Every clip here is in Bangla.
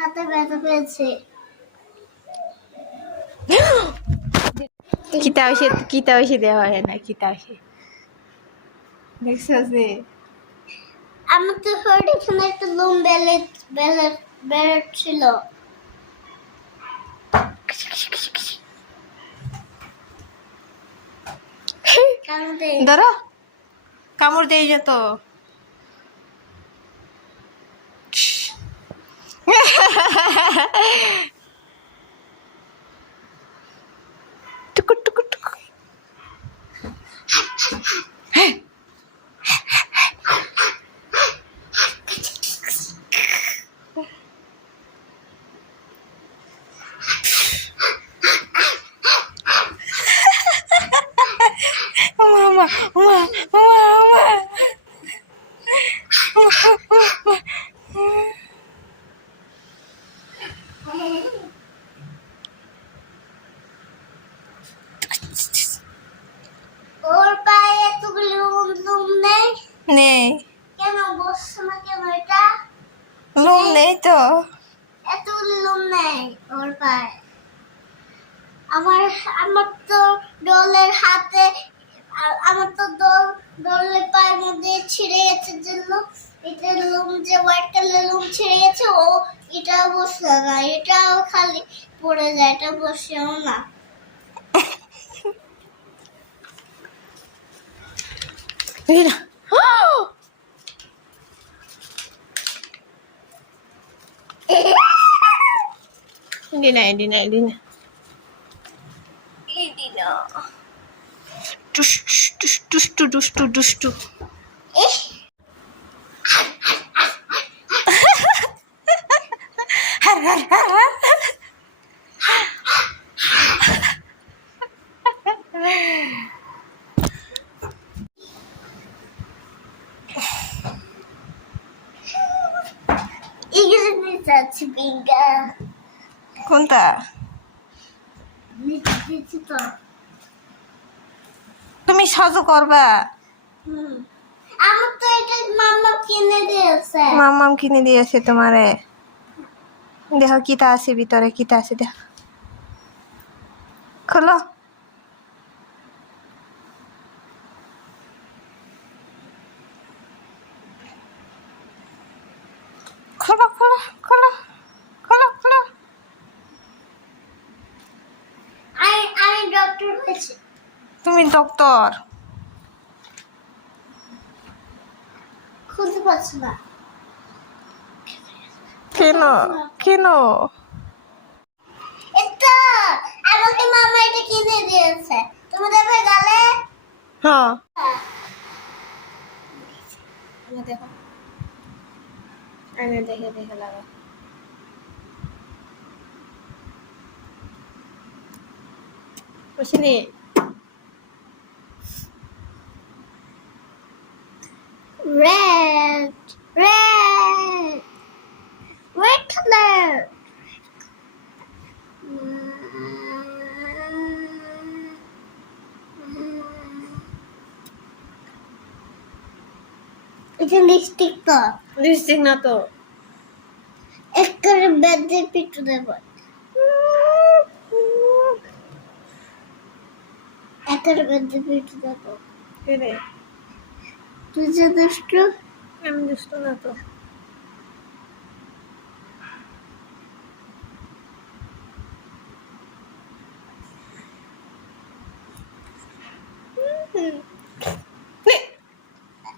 হাতে ব্যথা পেয়েছে। কিতা হয়েছে দেওয়া হয় না, কিতা হয়েছে দেখছো যে আমার তো শরীরে এখানে একটা লোম বেরোচ্ছিল। ধরো কামড় দেই যত টুকুর টুকুর টুকুর Mama, mama, mama. ওর পায়ে এতগুলো লোম নেই নেই কেন? বসছে না কেন? এটা লোম নেই তো। এতগুলো লোম নেই ওর পায়ে। আমার আমার তো ডলের হাতে, আমার তো ডলের পায়ের মধ্যে ছিঁড়ে গেছে যে লোম, এটা লোম যে হোয়াইট কালার লোম ছিঁড়ে গেছে, ও এটাও বসছে না, এটাও খালি পড়ে যায়, এটা বসেও না। Mira. Dina. Dustu. এগুলো নিচে আছে পিঙ্কা। কোনটা? নিচে তো। তুমি সাজু করবা? আমার তো এটা মাম্মা কিনে দিয়েছে। মাম্মাম কিনে দিয়েছে তোমারে। দেখো কিতা আছে ভিতরে, কিতা আছে দেখো। খোলো। আমি ডক্টর হয়েছি। তুমি ডক্টর? খুঁজে পাচ্ছি না। কেন? এটা আমাকে মামা এটা কিনে দিয়েছে। তুমি দেবে গালে? হ্যাঁ। দেখো দেখে লাগা। বুঝলি? Red color. এটা লিপস্টিক তো? লিপস্টিক না তো। একটা বেদে পিটু দেব। একটা বেদে পিটু দেব। কেরে? তুই যে দুষ্টু। আমি দুষ্ট না তো।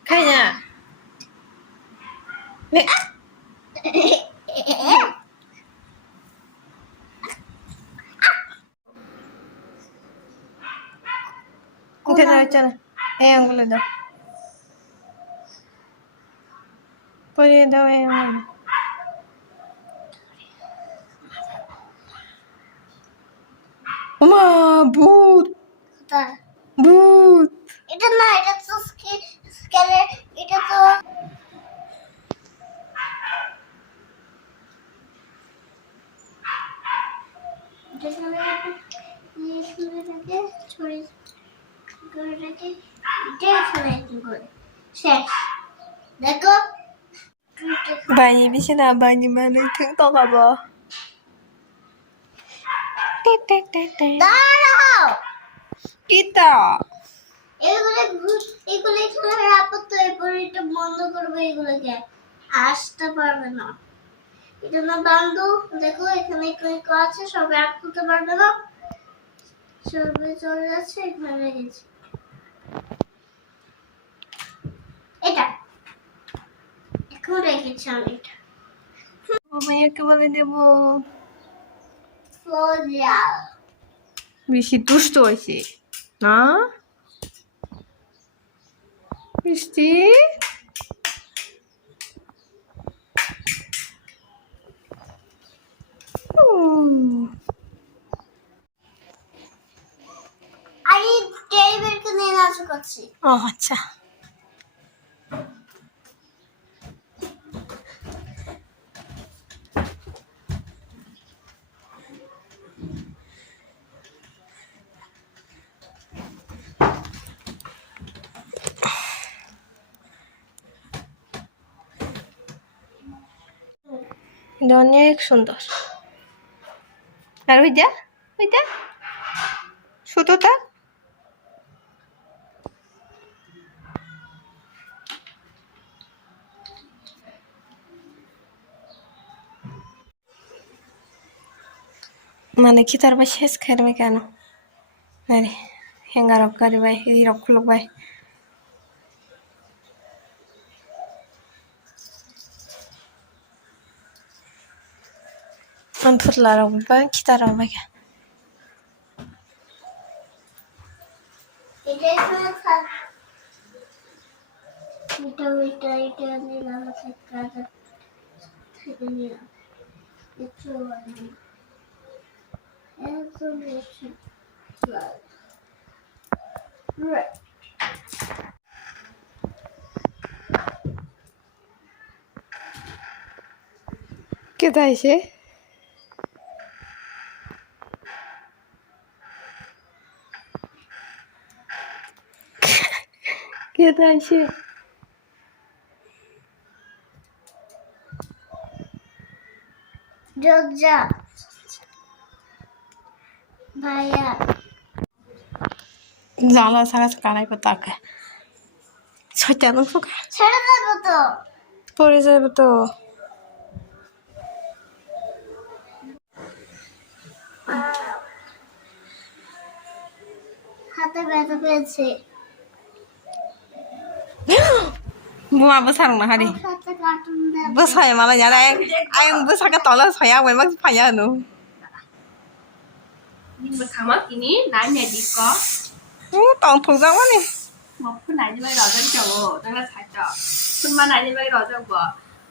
খাই না। উঠে দাও, চল এই আঙ্গুলে দাও, পরিয়ে দাও এই আঙ্গুলে। ওমা ভূত। এটা না, এটা তো স্কেলের, এটা তো শেষ। দেখো Bài biết thế nào bài nhưng mà nó thương to cả bò. দাঁড়াও Kita. এগুলো এখানে রাখো তো, এরপর এটা বন্ধ করবো, এগুলোকে আসতে পারবে না। এটা না বন্ধ, দেখো এখানে ক্লিক করা আছে, সবাই আর খুলতে পারবে না, সবাই চলে যাচ্ছে, এখানে রেখেছি এটা, এখন রেখেছি আমি এটা। ভাইয়াকে বলে দেবো সোজা বেশি দুষ্ট হয়েছে না মিষ্টি আমি টেডি বেয়ারকে নিয়ে নাচা করছি। ও আচ্ছা এটা অনেক সুন্দর আর ওইটা ছোটটা মানে কি তার বা শেষ খেলবে কেন আরে হেঙ্গা রক করে ভাই এই রক খুলক ভাই আমি ফুটলা রক ভাই কি তার ভাই এটা এখানে থাক, এটা নিলাম থেকে নিলাম, কিছু হয়নি, একদম বেশি কে তাইছে কে তাইছে যোগজা ভাইয়া জালা সারা কানাই পাতাকে ছয়টা মাংস ছেড়ে দেবো তো, পড়ে যাবে তো হাতে ব্যথা পেয়েছে, Mua besar mah hari. হাতে কার্টুন দেবো। Besar ya malah nyala ayang besar ke tolong saya memang payah nu. Nhưng mà khám ớt ini nanya di ko Tong thủ ra quá nè. một phút nanya bay rõ ràng chỗ đang là sai chỗ phút mà nanya bay rõ ràng bờ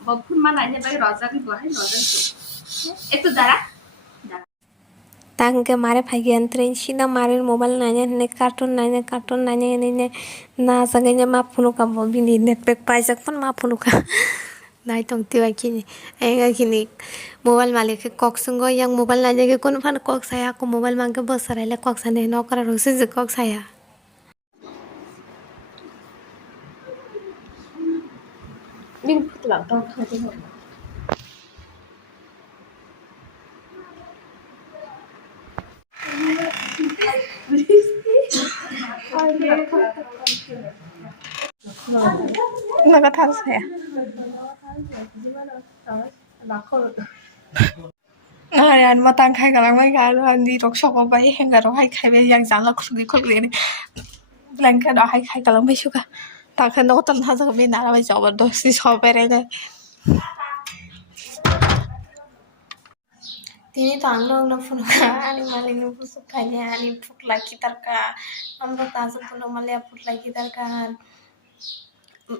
một phút mà nanya bay rõ ràng bờ hay rõ ràng chỗ itu darah Tangke mare pagi antren sina mare mobile nanya ne cartoon nanya ne na saganya ma punu ka bini net pack pajak pun ma punu ka. Nai tong tiwa kini enga kini mobile malik kok sungo yang mobile nanya ke kon fan kok saya ko mobile mangke besar ile kok sane no kara rosi je kok saya. nhưng phút lặng đâu thôi chứ không Naga tas saya. Arian ma tang khai galang mai ga lo an di rok shop ba hai henga ro hai khai be yang jang la khuli khuli ni. Lang ka da hai khai galang mai shuka. Ta khan no tan ha sa be na la ba job do si shop be re ga. Tini তো আনলো আনলো ফুলকা আনি মালিক busuk খাইলে আনি ফুটলা কি তারকা আমরা তাজা ফুলো মালে ফুটলা কি তারকা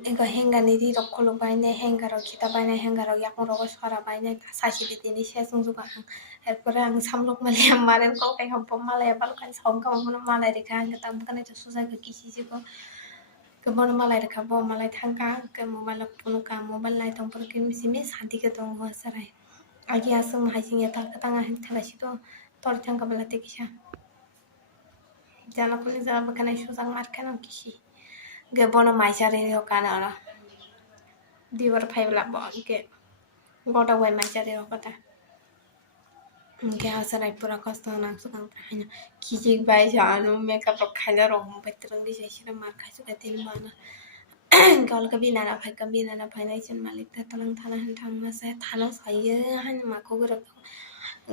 এগো হেঙ্গানি দি রক্ষলো বাইনে হেঙ্গার খিতা বাইনে হেঙ্গার ইয়াকন রগ সরা বাইনে সাসি দিদিনি শেষং জুবা এরপরে আং সামলক মালে মারেন কলকাই হব মালে বালকান সংকা মন মালে রেখা আং তাম কানে তো সুজা কিসি জিগো কেবন মালাই রেখা ব মালাই থাঙ্কা কে মোবাইল পুনুকা মোবাইল নাই তং পর কে মিসিমি শান্তিকে তং হসারাই আগে আসম হাইসিং তালকা তাঙা হেন থালাসি তো তোর থাঙ্কা বেলাতে কিসা জানা কোনি যাবা কানে সুজাং মার কেন কিসি গে বন মাইসারে হকানা ওরা দিবার ফাইবলা বকে gota way ma jadi rokota ke hasarai pura kosto nang sukang trahanya kijik bai janu makeup rok khaila rong betrang di sesira mar khai suka tin mana kal kabina na phai nai chen malik ta talang thana han thang ma se thana sai han ma ko grak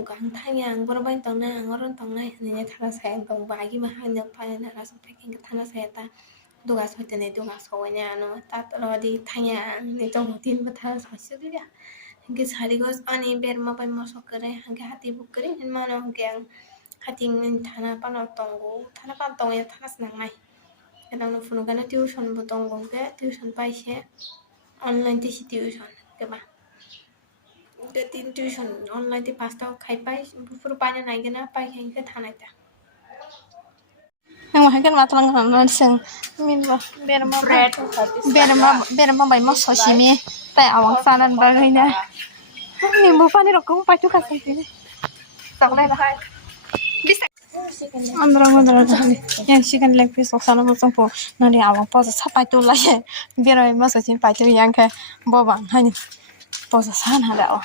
gang thang yang bor bai tong na ngoron tong nai ne thana sai tong ba gi ma han phai na ra sam phai king thana sai ta duga so te ne duga so nya no ta lo di thanya ne tong tin ba thana so su dia hingga sehari gos ani berma pai masuk kere hingga hati buk kere in mana hingga hati ngin thana panau tonggo thana pan tong ya thana senang nai kadang no phone kana tuition bo tonggo ke tuition pai se online te si tuition ke ba ke tin tuition online te pasta khai pai bufur panya nai gena pai ke thana ta yang mahakan matalang kan seng min ba berma bai mo soshimi tai awang sanan bagaina ni mo pani rokum pacu kasih ini saklai lah andra yang chicken leg piece sana mo song po nari awang pos sapai tu lah berma soshimi pacu yang ke bobang hani pos sana ada